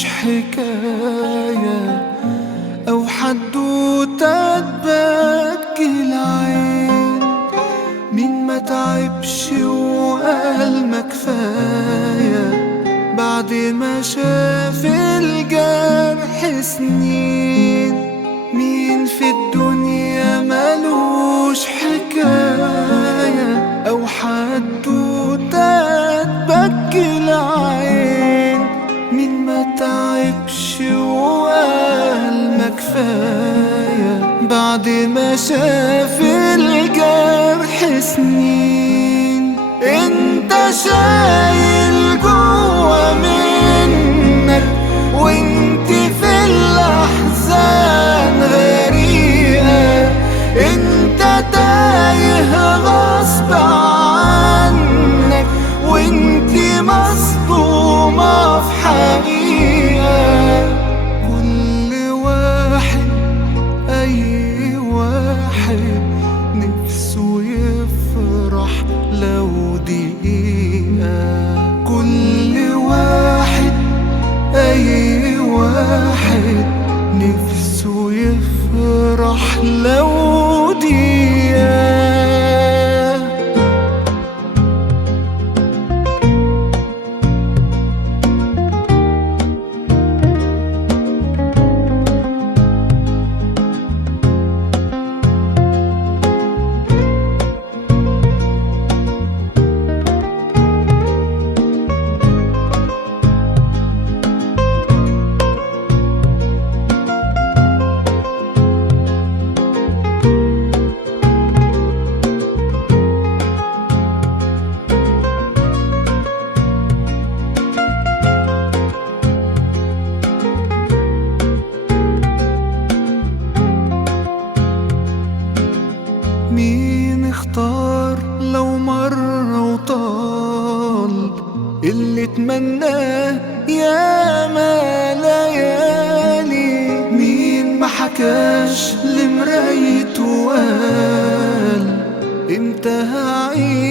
ملوش حكاية أو حدوتة تبكي العين. مين ما تعبش وقال ما كفاية بعد ما شاف الجرح سنين؟ مين في الدنيا ملوش حكاية أو حدوتة تبكي العين؟ مين ما تعبش وقال ما كفاية بعد ما شاف الجرح سنين؟ انت شايل جوا منك وانت في الأحزان غريقة، انت تايه غصب عنك وانت مصدومة في حقيقة. كل واحد أي واحد نفسه يفرح لو دقيقة. كل واحد أي واحد نفسه يفرح لو دقيقة. مين اختار لو مرة وطال اللي اتمناه يا ما ليالي؟ مين ما حكاش لمرايته وقال امتى هعيش